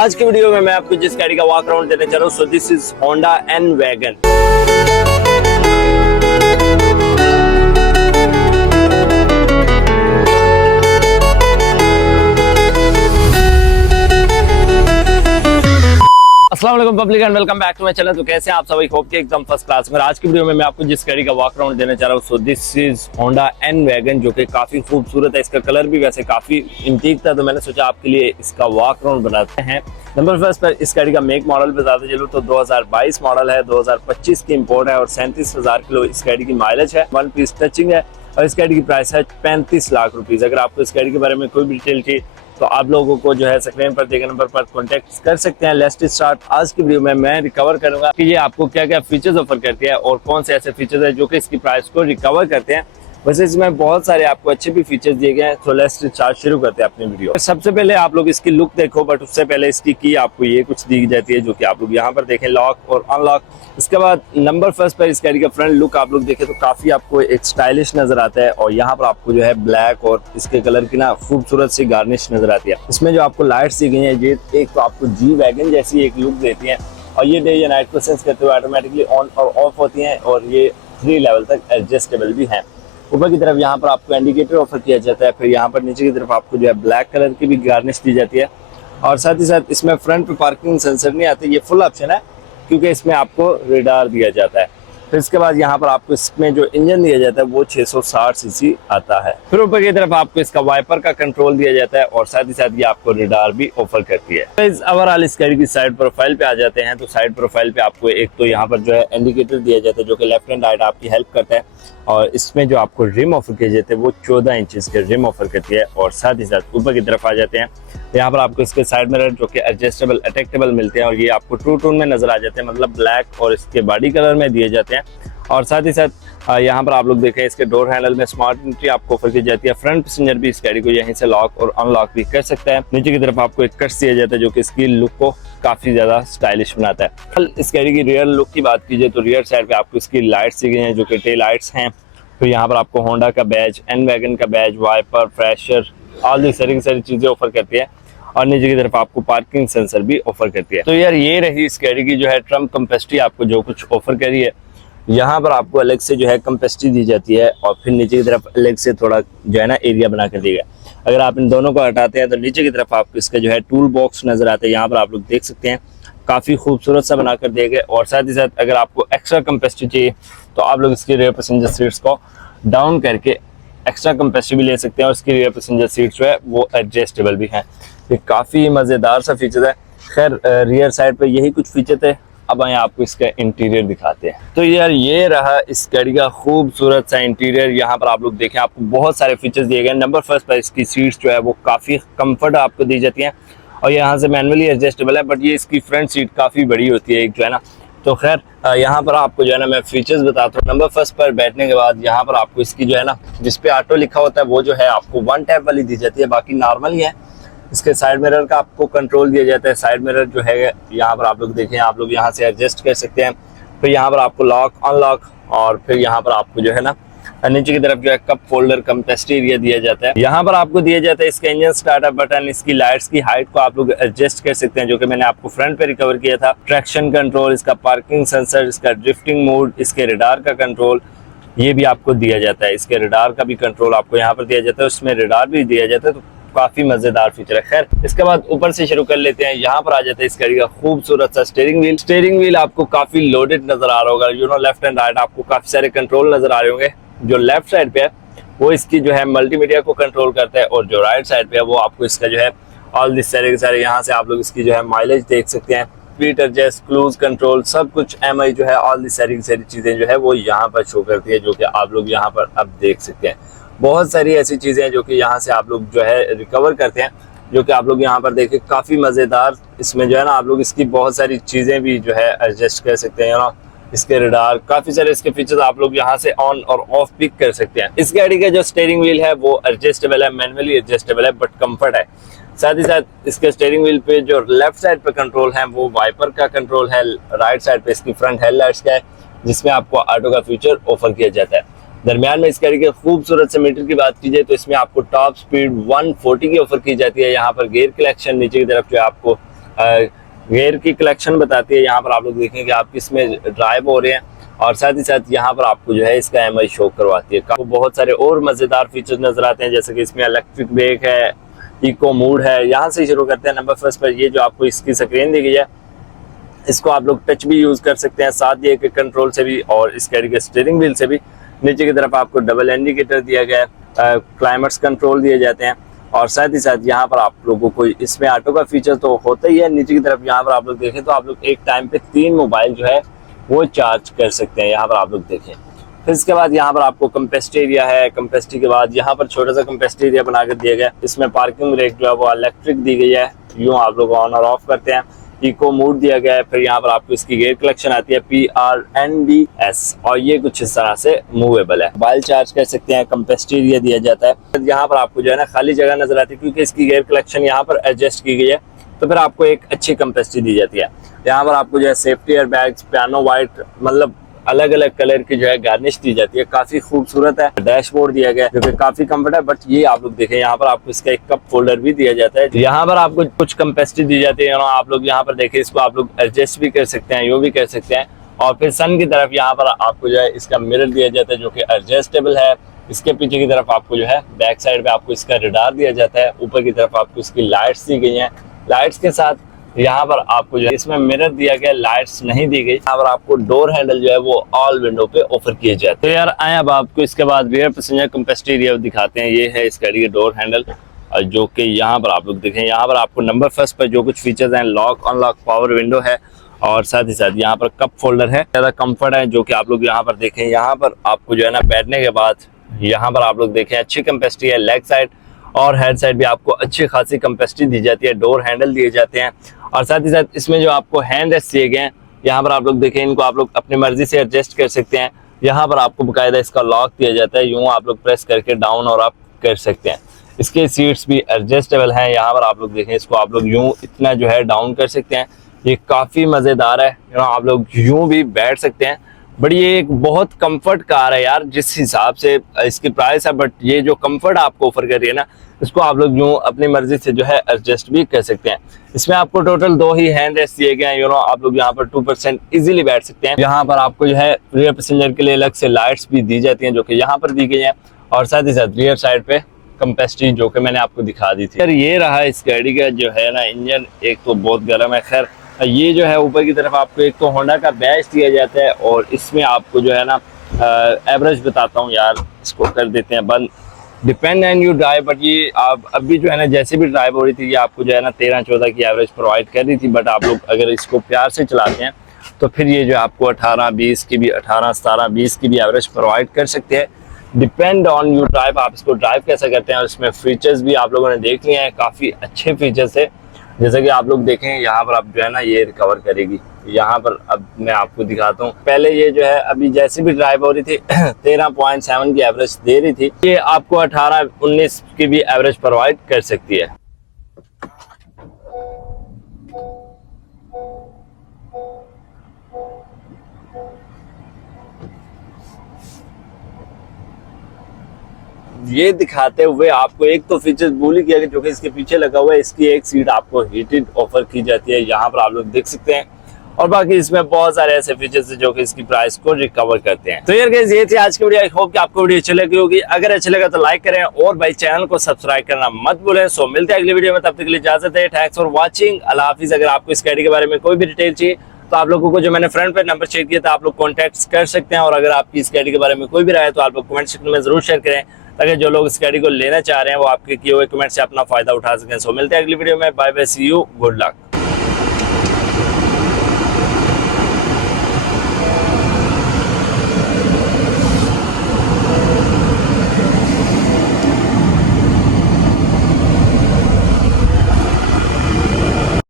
आज की वीडियो में मैं आपको जिस गाड़ी का वॉक अराउंड देने जा रहा हूँ, so this is Honda N wagon. अस्सलाम वालेकुम public and welcome back to my channel. तो कैसे हैं आप सभी? होप कि एकदम फर्स्ट क्लास में। आज की वीडियो में मैं आपको जिस गाड़ी का वॉक अराउंड देने जा रहा हूँ, so this is Honda N wagon, जो कि काफी खूबसूरत है। इसका कलर भी वैसे काफी इंटीक था, तो मैंने सोचा आपके लिए इसका वॉक अराउंड बनाते हैं। नंबर फर्स्ट पर इस गाड़ी का मेक मॉडल बताते चलूँ तो 2022 मॉडल है, 2025 की इंपोर्ट है और 37,000 किलो इस गाड़ी की माइलेज है। 1 पीस टचिंग है और इस गाड़ी की प्राइस है 35 लाख रुपीज। अगर आपको इस गाड़ी के बारे में कोई भी डिटेल चाहिए तो आप लोगों को जो है स्क्रीन पर दिए गए नंबर पर कॉन्टेक्ट कर सकते हैं। Let's start. आज की वीडियो में मैं रिकवर करूंगा कि ये आपको क्या क्या फीचर्स ऑफर करती है और कौन से ऐसे फीचर्स है जो कि इसकी प्राइस को रिकवर करते हैं। वैसे इसमें बहुत सारे आपको अच्छे भी फीचर्स दिए गए हैं। तो लेट्स स्टार्ट, शुरू करते हैं अपनी वीडियो। सबसे पहले आप लोग इसकी लुक देखो, बट उससे पहले इसकी की आपको ये कुछ दी जाती है जो कि आप लोग यहाँ पर देखें, लॉक और अनलॉक। इसके बाद नंबर फर्स्ट पर इस गाड़ी का फ्रंट लुक आप लोग देखें तो काफी आपको एक स्टाइलिश नजर आता है और यहाँ पर आपको जो है ब्लैक और इसके कलर की ना खूबसूरत सी गार्निश नजर आती है। इसमें जो आपको लाइट्स दी गई है ये एक तो आपको जी वैगन जैसी एक लुक देती है और ये डे या नाइट को सेंस करते हुए ऑटोमेटिकली ऑन और ऑफ होती हैं और ये 3 लेवल तक एडजस्टेबल भी है। ऊपर की तरफ यहाँ पर आपको इंडिकेटर ऑफर किया जाता है, फिर यहाँ पर नीचे की तरफ आपको जो है ब्लैक कलर की भी गार्निश दी जाती है और साथ ही साथ इसमें फ्रंट पे पार्किंग सेंसर नहीं आते, ये फुल ऑप्शन है क्योंकि इसमें आपको रेडार दिया जाता है। फिर इसके बाद यहाँ पर आपको इसमें जो इंजन दिया जाता है वो 660 सीसी आता है। फिर ऊपर की तरफ आपको इसका वाइपर का कंट्रोल दिया जाता है और साथ ही साथ ये आपको रेडार भी ऑफर करती है। ओवरऑल इस गाड़ी की साइड प्रोफाइल पे आ जाते हैं तो साइड प्रोफाइल पे आपको एक तो यहाँ पर जो है इंडिकेटर दिया जाता है जो कि लेफ्ट एंड राइट आपकी हेल्प करता है और इसमें जो आपको रिम ऑफर किए जाते हैं वो 14 इंचेस के रिम ऑफर करती है। और साथ ही साथ ऊपर की तरफ आ जाते हैं, यहाँ पर आपको इसके साइड मिरर जो कि एडजस्टेबल अटैचेबल मिलते हैं और ये आपको ट्रू टोन में नजर आ जाते हैं, मतलब ब्लैक और इसके बॉडी कलर में दिए जाते हैं। और साथ ही साथ यहाँ पर आप लोग देखें इसके डोर हैंडल में स्मार्ट एंट्री आपको ऑफर की जाती है। फ्रंट पैसेंजर भी इस गाड़ी को यहीं से लॉक और अनलॉक भी कर सकता है। नीचे की तरफ आपको एक कट्स दिया जाता है जो कि इसकी लुक को काफी ज्यादा स्टाइलिश बनाता है। इस गाड़ी की रियर लुक की बात कीजिए तो रियर साइड पे आपको इसकी लाइट्स दी गई हैं जो कि टेल लाइट्स हैं। तो यहाँ पर आपको होंडा का बैज, एन वैगन का badge, wiper, fresher, all the सारी चीजें ऑफर करती है और नीचे की तरफ आपको पार्किंग सेंसर भी ऑफर करती है। तो यार ये रही इस गाड़ी की जो है ट्रम्प कैपेसिटी आपको जो कुछ ऑफर करी है। यहाँ पर आपको अलग से जो है कैपेसिटी दी जाती है और फिर नीचे की तरफ अलग से थोड़ा जो है ना एरिया बना कर दिया गया। अगर आप इन दोनों को हटाते हैं तो नीचे की तरफ आपको इसका जो है टूल बॉक्स नजर आता है, यहाँ पर आप लोग देख सकते हैं काफी खूबसूरत सा बनाकर दिए गए। और साथ ही साथ अगर आपको एक्स्ट्रा कैपेसिटी चाहिए तो आप लोग इसकी रियर पैसेंजर सीट्स को डाउन करके एक्स्ट्रा कैपेसिटी भी ले सकते हैं और इसकी रियर पैसेंजर सीट्स जो है वो एडजस्टेबल भी हैं। ये काफी मजेदार सा फीचर है। खैर रियर साइड पे यही कुछ फीचर थे, अब आए आपको इसका इंटीरियर दिखाते हैं। तो यार ये रहा इस गाड़ी का खूबसूरत सा इंटीरियर। यहाँ पर आप लोग देखें आपको बहुत सारे फीचर्स दिए गए। नंबर फर्स्ट पर इसकी सीट्स जो है वो काफी कंफर्ट आपको दी जाती हैं और यहाँ से मैनुअली एडजस्टेबल है, बट ये इसकी फ्रंट सीट काफी बड़ी होती है एक जो है ना। तो खैर यहाँ पर आपको जो है ना मैं फीचर्स बताता हूँ। नंबर फर्स्ट पर बैठने के बाद यहाँ पर आपको इसकी जो है ना जिसपे ऑटो लिखा होता है वो जो है आपको 1 टैप वाली दी जाती है, बाकी नॉर्मल ही है। इसके साइड मिरर का आपको कंट्रोल दिया जाता है। साइड मिरर जो है यहाँ पर आप लोग देखें, आप लोग यहाँ से एडजस्ट कर सकते हैं। फिर यहाँ पर आपको लॉक अनलॉक और फिर यहाँ पर आपको जो है ना नीचे की तरफ जो है कप फोल्डर कैपेसिटी एरिया दिया जाता है। यहाँ पर आपको दिया जाता है इसका इंजन स्टार्टअप बटन, इसकी लाइट्स की हाइट को आप लोग एडजस्ट कर सकते हैं जो कि मैंने आपको फ्रंट पे रिकवर किया था। ट्रैक्शन कंट्रोल, इसका पार्किंग सेंसर, इसका ड्रिफ्टिंग मोड, इसके रेडार का कंट्रोल ये भी आपको दिया जाता है। इसके रेडार का भी कंट्रोल आपको यहाँ पर दिया जाता है, उसमें रेडार भी दिया जाता है। तो काफी मजेदार फीचर है। खैर इसके बाद ऊपर से शुरू कर लेते हैं। यहाँ पर आ जाता है इस गाड़ी का खूबसूरत सा स्टीयरिंग व्हील। स्टीयरिंग व्हील आपको काफी लोडेड नजर आ रहा होगा, you know left and right आपको काफी सारे कंट्रोल नजर आ रहे होंगे। जो लेफ्ट साइड पे है वो इसकी जो है मल्टीमीडिया को कंट्रोल करता है और जो राइट साइड पे है वो आपको इसका जो है ऑल दिस सारे यहाँ से आप लोग इसकी जो है माइलेज देख सकते हैं, स्पीड एडजस्ट, क्रूज कंट्रोल, सब कुछ एमआई जो है ऑल दिस सारी चीजें जो है वो यहाँ पर शो करती है जो कि आप लोग यहाँ पर अब देख सकते हैं। बहुत सारी ऐसी चीजें हैं जो कि यहाँ से आप लोग जो है रिकवर करते हैं, जो कि आप लोग यहाँ पर देखें काफी मजेदार। इसमें जो है ना आप लोग इसकी बहुत सारी चीजें भी जो है एडजस्ट कर सकते हैं ना। इसके रेडार, काफी सारे इसके फीचर्स आप लोग यहाँ से ऑन और ऑफ पिक कर सकते हैं। इस गाड़ी का जो स्टीयरिंग व्हील है वो एडजस्टेबल है, मैनुअली एडजस्टेबल है, बट कंफर्ट है। साथ ही साथ इसके स्टीयरिंग व्हील पे जो लेफ्ट साइड पे कंट्रोल है वो वाइपर का कंट्रोल है, राइट साइड पे इसकी फ्रंट हेडलाइट्स का है जिसमें आपको ऑटो का फीचर ऑफर किया जाता है। दरमियान में इस गाड़ी के खूबसूरत से मीटर की बात कीजिए तो इसमें आपको टॉप स्पीड 140 की ऑफर की जाती है। यहाँ पर गियर कलेक्शन, नीचे की तरफ जो है आपको गेयर की कलेक्शन बताती है। यहाँ पर आप लोग देखें कि आप किस में ड्राइव हो रहे हैं, और साथ ही साथ यहाँ पर आपको जो है इसका एमआई शो करवाती है। आपको बहुत सारे और मज़ेदार फीचर्स नजर आते हैं, जैसे कि इसमें इलेक्ट्रिक ब्रेक है, इको मोड है। यहाँ से शुरू करते हैं। नंबर फर्स्ट पर ये जो आपको इसकी स्क्रीन दी गई है, इसको आप लोग टच भी यूज़ कर सकते हैं, साथ ये कि कंट्रोल से भी और इस गाड़ी के स्टीयरिंग व्हील से भी। नीचे की तरफ आपको डबल इंडिकेटर दिया गया है, क्लाइमेट्स कंट्रोल दिए जाते हैं, और साथ ही साथ यहाँ पर आप लोगों को इसमें ऑटो का फीचर तो होता ही है। नीचे की तरफ यहाँ पर आप लोग देखें तो आप लोग एक टाइम पे 3 मोबाइल जो है वो चार्ज कर सकते हैं। यहाँ पर आप लोग देखें। फिर इसके बाद यहाँ पर आपको कंपेस्ट एरिया है। कंपेस्ट के बाद यहाँ पर छोटा सा कंपेस्ट एरिया बनाकर दिया गया। इसमें पार्किंग ब्रेक जो है वो इलेक्ट्रिक दी गई है, यूँ आप लोग ऑन और ऑफ करते हैं। इको मोड दिया गया है। फिर यहाँ पर आपको इसकी गेयर कलेक्शन आती है PRNDS, और ये कुछ इस तरह से मूवेबल है। मोबाइल चार्ज कर सकते हैं। कंपेस्ट एरिया दिया जाता है। यहाँ पर आपको जो है ना खाली जगह नजर आती है, क्योंकि इसकी गेयर कलेक्शन यहाँ पर एडजस्ट की गई है, तो फिर आपको एक अच्छी कंपेसिटी दी जाती है। यहाँ पर आपको जो है safety air bags, piano white, मतलब अलग अलग कलर की जो है गार्निश दी जाती है, काफी खूबसूरत है। डैशबोर्ड दिया गया है जो कि काफी कंफर्ट है। बट ये आप लोग देखें, यहाँ पर आपको इसका एक कप होल्डर भी दिया जाता है। यहाँ पर आपको कुछ कैपेसिटी दी जाती है। आप लोग यहाँ पर देखें, इसको आप लोग एडजस्ट भी कर सकते हैं, यूँ भी कर सकते हैं। और फिर सन की तरफ यहाँ पर आपको जो है इसका मिरर दिया जाता है, जो कि एडजस्टेबल है। इसके पीछे की तरफ आपको जो है बैक साइड पे आपको इसका रडार दिया जाता है। ऊपर की तरफ आपको इसकी लाइट्स दी गई हैं। लाइट्स के साथ यहाँ पर आपको जो है इसमें मिरर दिया गया, लाइट्स नहीं दी गई। यहाँ पर आपको डोर हैंडल जो है वो ऑल विंडो पे ऑफर किए जाते हैं। तो यार आए अब आपको इसके बाद रियर पैसेंजर कंपेस्ट एरिया दिखाते हैं। ये है इस गाड़ी के डोर हैंडल, जो कि यहाँ पर आप लोग देखें। यहाँ पर आपको नंबर फर्स्ट पर जो कुछ फीचर्स हैं, लॉक अनलॉक पावर विंडो है, और साथ ही साथ यहाँ पर कप फोल्डर है। ज़्यादा कंफर्ट है, जो कि आप लोग यहाँ पर देखें। यहाँ पर आपको जो है ना बैठने के बाद यहाँ पर आप लोग देखें अच्छी कैपेसिटी है। लेग साइड और हेड साइड भी आपको अच्छी खासी कैपेसिटी दी जाती है। डोर हैंडल दिए जाते हैं, और साथ ही साथ इसमें जो आपको हैंड रेस्ट दिए गए हैं, यहाँ पर आप लोग देखें, इनको आप लोग अपनी मर्जी से एडजस्ट कर सकते हैं। यहाँ पर आपको बकायदा इसका लॉक दिया जाता है, यूँ आप लोग प्रेस करके डाउन और अप कर सकते हैं। इसके सीट्स भी एडजस्टेबल हैं। यहाँ पर आप लोग देखें, इसको आप लोग यूँ इतना जो है डाउन कर सकते हैं। ये काफ़ी मज़ेदार है, आप लोग यूँ भी बैठ सकते हैं। बट ये एक बहुत कंफर्ट कार है यार, जिस हिसाब से इसकी प्राइस है। बट ये जो कंफर्ट आपको ऑफर कर रही है ना, इसको आप लोग यूँ अपनी मर्जी से जो है एडजस्ट भी कर सकते हैं। इसमें आपको टोटल 2 ही हैंड रेस्ट दिए गए हैं। आप लोग यहाँ पर 2% इजीली बैठ सकते हैं। यहाँ पर आपको जो है रियर पैसेंजर के लिए अलग से लाइट्स भी दी जाती हैं, जो कि यहाँ पर दी गई हैं, और साथ ही साथ रियर साइड पे कैपेसिटी जो कि मैंने आपको दिखा दी थी। ये रहा इस गाड़ी का जो है ना इंजन, एक तो बहुत गर्म है। खैर ये जो है ऊपर की तरफ आपको एक तो होंडा का बैच दिया जाता है, और इसमें आपको जो है ना एवरेज बताता हूँ यार, इसको कर देते हैं बंद। Depend and you drive, but ये आप अभी जो है ना जैसे भी ड्राइव हो रही थी, ये आपको जो है ना 13-14 की एवरेज प्रोवाइड कर रही थी। बट आप लोग अगर इसको प्यार से चलाते हैं तो फिर ये जो आपको 18-20 की भी, 18-17-20 की भी एवरेज प्रोवाइड कर सकते हैं। डिपेंड ऑन यू ड्राइव, आप इसको ड्राइव कैसे करते हैं। और इसमें फीचर्स भी आप लोगों ने देख लिए हैं, काफ़ी अच्छे फीचर्स है। जैसे कि आप लोग देखें, यहाँ पर आप जो है ना ये रिकवर करेगी। यहाँ पर अब मैं आपको दिखाता हूँ। पहले ये जो है अभी जैसे भी ड्राइव हो रही थी 13.7 की एवरेज दे रही थी, ये आपको 18-19 की भी एवरेज प्रोवाइड कर सकती है। ये दिखाते हुए आपको एक तो फीचर भूल ही गया, जो कि इसके पीछे लगा हुआ है। इसकी एक सीट आपको हीटेड ऑफर की जाती है, यहाँ पर आप लोग देख सकते हैं। और बाकी इसमें बहुत सारे ऐसे फीचर्स हैं जो कि इसकी प्राइस को रिकवर करते हैं। तो यार गाइस, ये थी आज की वीडियो। आई होप कि आपको वीडियो अच्छी लगी होगी। अगर अच्छा लगा तो लाइक करें, और भाई चैनल को सब्सक्राइब करना मत भूलें। सो मिलते हैं अगली वीडियो में, तब तक के लिए इजाजत है। थैंक्स फॉर वॉचिंग, अल्लाह हाफिज। अगर आपको इस गाड़ी के बारे में कोई भी डिटेल चाहिए तो आप लोगों को जो मैंने फ्रंट पे नंबर शेयर किया था, आप लोग कॉन्टैक्ट कर सकते हैं। और अगर आपकी इस गाड़ी के बारे में कोई भी राय है तो आप लोग कमेंट सेक्शन में जरूर शेयर करें, ताकि जो लोग इस गाड़ी को लेना चाह रहे हैं वो आपके किए हुए कमेंट से अपना फायदा उठा सकें। सो मिलते हैं अगली वीडियो में। Bye bye, see you, good luck.